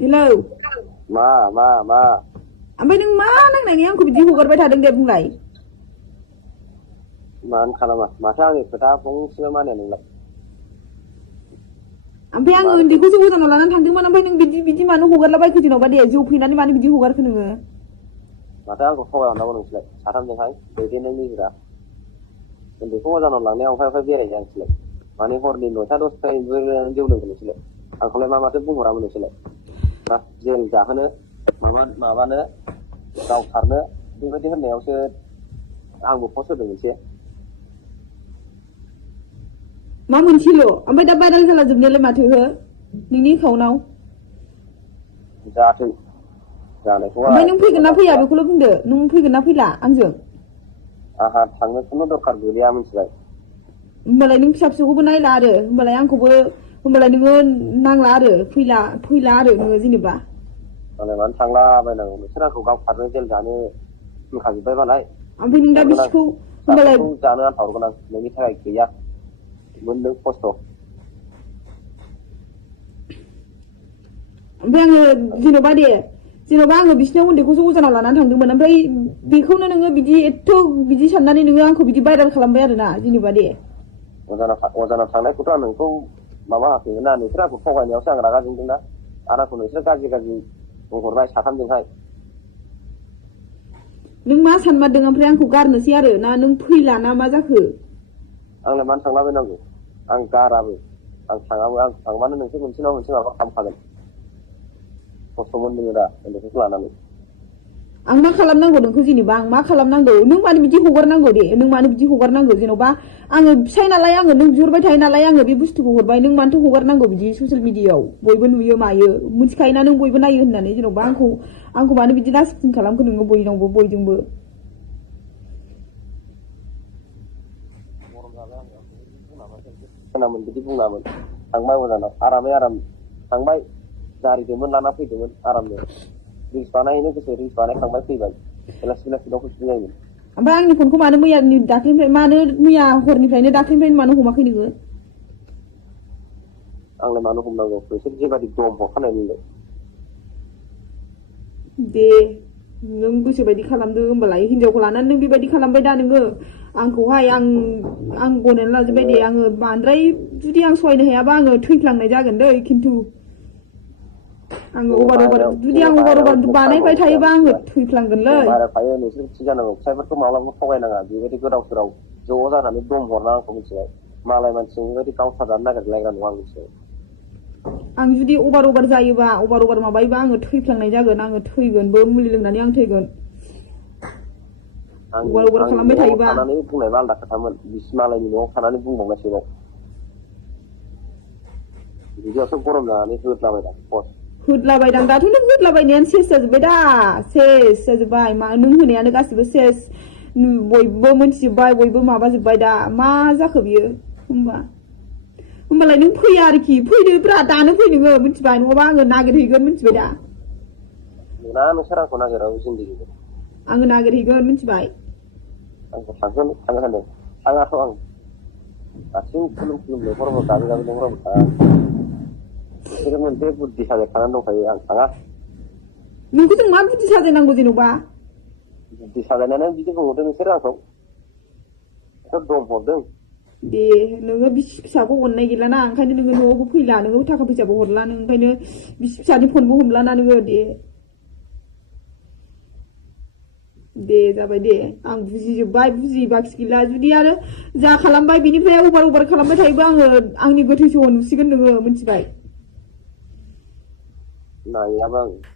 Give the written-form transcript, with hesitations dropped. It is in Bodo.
हेलौ मा ओमफ्राय नों मा नांनायनि आंखौ बिदि हगारबाय थादों दे बुंलाय मानो खालामा माथो आंनि खोथा फंसेबो मानिया नोंलाय ओमफ्राय आङो उन्दैखौसो गोजानाव लानानै थांदोंमोन ओमफ्राय नों बिदि मानो हगारलाबायखो जेन'बा दे जौ फैनानै मानो बिदि हगारखो नोङो माथो आंखौ थगायहरनांगौ नोंसोरलाय साथामजोंहाय दैदेननो निजिरा उन्दैखौ गोजानाव लांनायाव ओमफ्राय बेरायनो नोंसोरलाय माने हरनि 9ता 10तानिबो जौ लोंगोन नोंसोरलाय आंखौलाय माथो बुंहरामोन नोंसोरलाय मा जेल जाहोनो माबानो गावथारनो बेबायदि होननायावसो आंबो पस्ट होदों मोनसे मा मोनसेल' ओमफ्राय दा भाइरेल जालाजोबनायालाय माथो हो नोंनि एकाउन्टआव जाथों जानायखौ ओमफ्राय नों फैगोन ना फैया बेखौल' बुंदो नों फैगोन ना फैला आंजों आंहा थांनो खुनु दरखार गैया मिथिबाय होमबालाय नों फिसा फिसौखौबो नायला आरो होमबालाय आंखौबो होमबालाय नोङो नांला आरो फैला आरो नोङो जेनेबा मालाय मानो थांलाबायनांगौ नोंसोर आंखौ गावथारनो जेल जानो होनखाजोब्बाय मालाय ओमफ्राय नों दा बिसिखौ होमबालाय जानो आन्था हरगोन आं नोंनि थाखाय गैया मोनदों खस्थ' ओमफ्राय आङो जेन'बा आङो बिसिनाव उन्दैखौसो अजानाव लानानै थांदोंमोन ओमफ्राय बेखौनो नोङो बिदि साननानै नोङो आंखौ बिदि भाइरेल खालामबाय आरोना जेनेबा दे अजानाव थांनायखौथ' आं नोंखौ माबा होफैगोन ना नोंसोर आंखौ थगायनायावसो आं रागा जोंदोंना आरो आंखौ नोंसोर गाज्रि बुंहरबाय साथामजोंहाय नों मा सानमारदों ओमफ्राय आंखौ गारनोसै आरो ना नों फैला ना मा जाखो आंलाय मानो थांलाबायनांगौ आं गाराबो आं थाङाबो आं थांबानो नोंसोर मोनसे नङा मोनसे माबा खालामखागोन खस्थ' मोनदों दा उन्दैखौ लानानै आं मा खालामनांगौ नोंखौ जेनेबा आं मा खालामनांगौ नों मानो बिदि हगारनांगौ दे नों मानो बिदि हगारनांगौ जेन'बा आङो फिसाय नालाय आङो नों बिहरबाय थायो नालाय आङो बे बुस्थुखौ हरबाय नों मानोथ' हगारनांगौ बिदि ससियेल मिडियायाव बयबो नुयो मायो मिथिखायोना नों बयबो नायो होननानै जेन'बा आंखौ मानो बिदि लासिं खालामखो नोङो बयजोंबो खोनामोन बिदि बुङामोन थांबाय अजानाव आराम थांबाय जारिदोंमोन लाना फैदोंमोन आरामनो रिल्स बानायनो गोसो रिल्स बानायखांबाय फैबाय बेलासि दाव फैफिनलायोमोन ओमफ्राय आंनि फनखौ मानो मैया हरनिफ्रायनो दाख्लैनिफ्रायनो मानो हमाखै नोङो आंलाय मानो हमनांगौ नोंसोर जेबादि दम हरखानाय नोंलाय दे नों गोसोबायदि खालामदो होमबालाय हिनजावखौ लानानै नों बेबायदि खालामबाय दा नोङो आंखौहाय आं गनायनानै लाजोबबाय दे आङो बांद्राय जुदि आं सहायनो हायाबा आङो थैफ्लांनाय जागोन दै खिन्थु आङो अभार जुदि आं अभार बानायबाय थायोबा आङो थैफ्लांगोनलै थायो नोंसोर थि जानांगौ फिसायफोरखौ माब्लाबा थगायनाङा बेबायदि गोदाव सोराव ज' जानानै दम हरना आंखौ मिथिबाय मालाय मानसिजों बेबायदि गावथारजानो नागिरलायग्रा नङा आं मिथिबाय आं जुदि अभार जायोबा अभार माबायोबा आङो थैफ्लांनाय जागोन आङो थैगोनबो मुलि लोंनानै आं थैगोन अभार खालामबाय थायोबा थानानै बुंनायबा आलदा खोथामोन बिसि मालायनि न'आव थानानै बुंबावनायसोबाव बिदियावसो गरम जानानै होदलाबायदां दाथ' नों होदलाबायनायानो सेस जाजोब्बाय मा नों होनायानो गासिबो सेस बयबो मोनथिजोब्बाय बयबो माबाजोब्बाय दा मा जाखो बियो होमबालाय नों फैया आरोखि फैदो दानो फै नोङो मिथिबाय नङाबा आङो नागिरहैगोन मिथिबाय दा मोना नोंसोर आंखौ नागिराबो जिन्दगिखौ आङो नागिरहैगोन मिथिबाय आंखौ थांनो होनदों थाङाथ' आं दासिम खुलुम लेंहरबो गाबै लेंहरबो थाङा बिसोरो मोनसे बुद्धि साजायखानानै दंखायो आं थाङा नोंखौ जों मा बुद्धि साजायनांगौ जेन'बा बुद्धि साजायनानै बिदि बुंहरदों नोंसोरो आंखौ दम हरदों दे नोङो बिसि फिसाखौ अननाय गैलाना ओंखायनो नोङो न'आवबो फैला नोङो थाखा फैसाबो हरला नों ओंखायनो बिसि फिसानि फनबो हमलाना नोङो दे जाबाय दे आं बुजिजोब्बाय बुजिबाखि गैला जुदि आरो जा खालामबाय बिनिफ्राय अभार खालामबाय थायोबा आङो आंनि गोथै सह नुसिगोन नोङो मिथिबाय नायाबा आं